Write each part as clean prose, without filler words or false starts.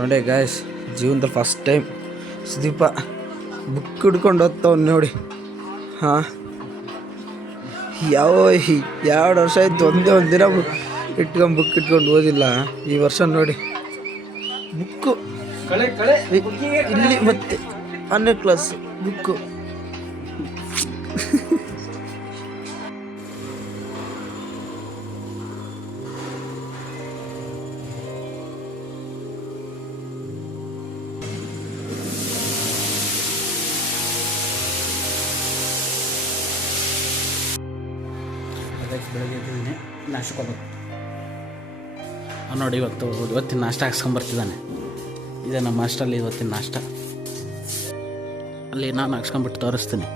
ನೋಡಿ ಗಾಯ್ಸ್, ಜೀವನದಲ್ಲಿ first time Sudeep book ಹಿಡ್ಕೊಂಡು ಓದ್ತಾವ್ ನೋಡಿ. ಹಾಂ, ಎರಡು ವರ್ಷ ಆಯ್ತು ಒಂದೇ ಒಂದು ದಿನ ಬುಕ್ ಇಟ್ಕೊಂಡು ಓದಿಲ್ಲ. ಈ ವರ್ಷ ನೋಡಿ ಬುಕ್ಕು ಇಲ್ಲಿ ಮತ್ತೆ 10ನೇ ಕ್ಲಾಸ್ ಬುಕ್ಕು. ಬೆಳಗ್ಗೆ ಎದ್ದಿದ್ದೀನಿ, ನಾಷ್ಟಕ್ಕೆ ಹೋಗ್ಬೇಕು. ನೋಡಿ ಇವತ್ತಿನ ನಾಷ್ಟ ಹಾಕ್ಸ್ಕೊಂಬರ್ತಿದ್ದಾನೆ. ಇದೆ ನಮ್ಮ ಹಾಸ್ಟೆಲ್ ಇವತ್ತಿನ ನಾಷ್ಟ. ಅಲ್ಲಿ ನಾನು ಹಾಕ್ಸ್ಕೊಂಬಿಟ್ಟು ತೋರಿಸ್ತೀನಿ.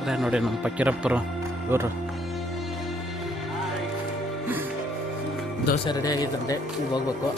ಅದೇ ನೋಡಿ ನಮ್ಮ ಪಕ್ಕೀರಪ್ಪರು ಇವರು ದೋಸೆ ರೆಡಿ ಆಗಿದ್ದಂತೆ, ಈಗ ಹೋಗ್ಬೇಕು.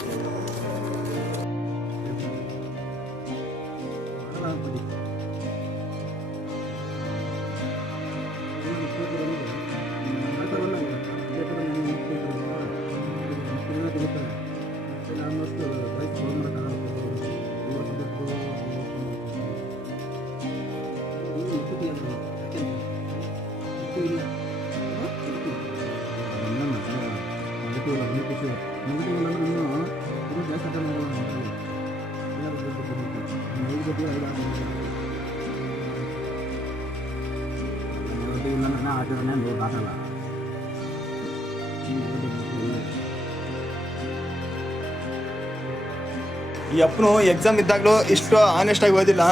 ಈ ಅಪ್ಪನು ಎಕ್ಸಾಮ್ ಇದ್ದಾಗಲೂ ಇಷ್ಟು ಆನೆಸ್ಟ್ ಆಗಿ ಓದಿಲ್ಲ.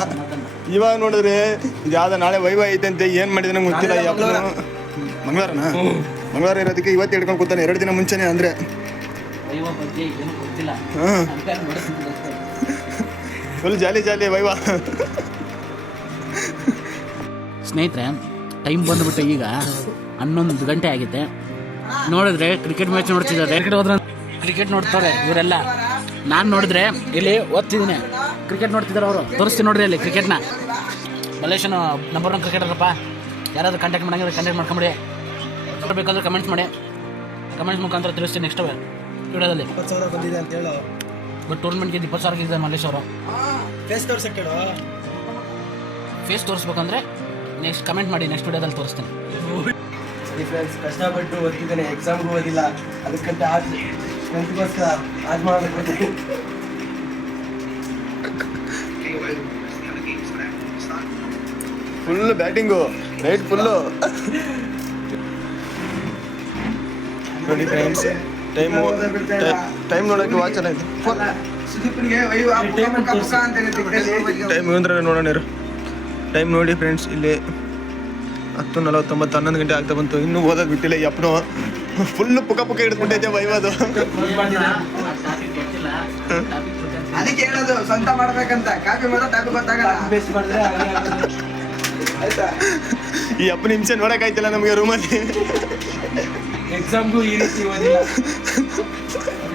ಇವಾಗ ನೋಡಿದ್ರೆ ಯಾವ್ದು ನಾಳೆ ವೈವ ಐತೆ ಏನು ಮಾಡಿದ್ರೆ ನಂಗೆ ಗೊತ್ತಿಲ್ಲ. ಈ ಅಪ್ಪನು ಮಂಗಳವಾರ ಇರೋದಕ್ಕೆ ಇವತ್ತು ಹಿಡ್ಕೊಂಡು ಕೂತಾನೆ 2 ದಿನ ಮುಂಚೆನೆ. ಅಂದರೆ ಫುಲ್ ಜಾಲಿ ವೈವ. ಸ್ನೇಹಿತರೆ, ಟೈಮ್ ಬಂದುಬಿಟ್ಟು ಈಗ 11 ಗಂಟೆ ಆಗಿದೆ. ನೋಡಿದ್ರೆ ಕ್ರಿಕೆಟ್ ಮ್ಯಾಚ್ ನೋಡ್ತಿದ್ದಾರೆ. ಕ್ರಿಕೆಟ್ ನೋಡ್ತಾರೆ ಇವರೆಲ್ಲ. ನಾನು ನೋಡಿದ್ರೆ ಇಲ್ಲಿ ಓದ್ತಿದ್ದೀನಿ, ಕ್ರಿಕೆಟ್ ನೋಡ್ತಿದ್ದಾರೆ ಅವರು. ತೋರಿಸ್ತೀನಿ ನೋಡ್ರಿ ಅಲ್ಲಿ ಕ್ರಿಕೆಟ್ನ. ಮಲೇಷನ್ ನಂಬರ್ 1 ಕ್ರಿಕೆಟರ್ಪ್ಪ. ಯಾರಾದರೂ ಕಾಂಟ್ಯಾಕ್ಟ್ ಮಾಡಂಗಿದ್ರೆ ಕಾಂಟ್ಯಾಕ್ಟ್ ಮಾಡ್ಕೊಂಬಿಡಿ. ಬೇಕಾದ್ರೆ ಕಮೆಂಟ್ಸ್ ಮಾಡಿ, ಕಮೆಂಟ್ಸ್ ಮುಖಾಂತರ ತಿಳಿಸ್ತೀನಿ ನೆಕ್ಸ್ಟ್ ವಿಡಿಯೋದಲ್ಲಿ. 20,000 ಬಂದಿದೆ ಅಂತ ಹೇಳೋ. ಬಟ್ ಟೂರ್ನಮೆಂಟ್ಗೆ 20,000 ಇದೆ ಮಲೇಶ್ ಅವರು. ಫೇಸ್ ತೋರಿಸ್ಬೇಕಂದ್ರೆ ನೆಕ್ಸ್ಟ್ ಕಮೆಂಟ್ ಮಾಡಿ, ನೆಕ್ಸ್ಟ್ ವಿಡಿಯೋದಲ್ಲಿ ತೋರಿಸ್ತೀನಿ. ಫ್ರೆಂಡ್ಸ್, ಕಷ್ಟಪಟ್ಟು ಓದ್ತಿದ್ದಾನೆ, ಎಕ್ಸಾಮ್ಗೂ ಓದಿಲ್ಲ. ಅದಕ್ಕಂತ ಆಜ್ ಮಾಡಬೇಕು. Full batting, right full. ನೋಡಿ ಫ್ರೆಂಡ್ಸ್, ಟೈಮ್ ನೋಡೋಕ್ಕೆ ವಾಚ್ ಎಲ್ಲ ಇದೆ. ಟೈಮ್ ಅಂದ್ರೆ ನೋಡೋಣ ಇರು. ಟೈಮ್ ನೋಡಿ ಫ್ರೆಂಡ್ಸ್, ಇಲ್ಲಿ 10:49, 11 ಗಂಟೆ ಆಗ್ತಾ ಬಂತು. ಇನ್ನೂ ಓದೋದು ಬಿಟ್ಟಿಲ್ಲ. ಈ ಅಪ್ಪನು ಫುಲ್ಲು ಪುಕ್ಕ ಹಿಡಿದ್ಬಿಟ್ಟೈತೆ ವೈವದು. ಅದಕ್ಕೆ ಹೇಳೋದು ಸ್ವಂತ ಮಾಡ್ಬೇಕಂತ. ಕಾಪಿ ಮಾಡೋ ಟಾಪಿ ಗೊತ್ತಾಗಲ್ಲ. ಈ ಅಪ್ಪನ ಹಿಂಸೆ ನೋಡೋಕ್ಕಾಯ್ತಿಲ್ಲ ನಮಗೆ ರೂಮಲ್ಲಿ. ಎಕ್ಸಾಮ್ಗೂ ಈ ರೀತಿ ಓದಿಲ್ಲ.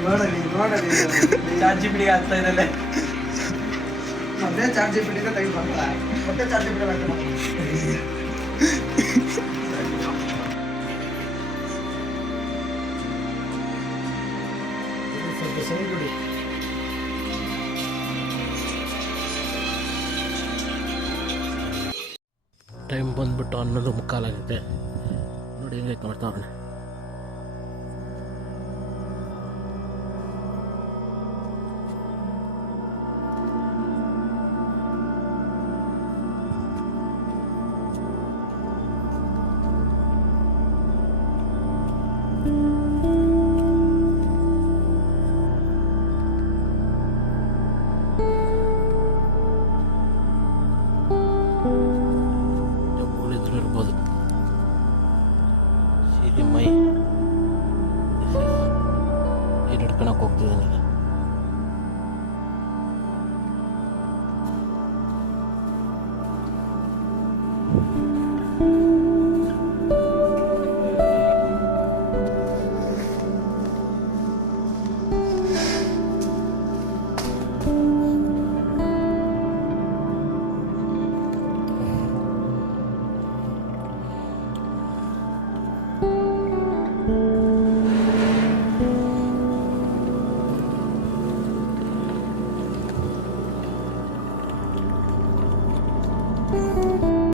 ನೋಡಿ ಚಾರ್ಜ್ ಜಿಪಿಡಿ ಆಗ್ತಾ ಇದೆ. ಮತ್ತೆ ಚಾರ್ಜ್ ಜಿಪಿಡಿ ತೆಗೆದು ಮತ್ತೆ ಚಾರ್ಜ್ ಜಿಪಿಡಿ ಟೈಮ್ ಬಂದ್ಬಿಟ್ಟು 11:15 ಆಗುತ್ತೆ. ನೋಡಿ ಹೆಂಗೈತೆ ಮಾಡ್ತಾವ್ರೆ. ಇರ್ಬೋದು ಸೀದಿ ಮೈ ನೀರು ಹಿಡ್ಕೊಳಕ್ಕೆ ಹೋಗ್ತಿದ್ದಾನೆ.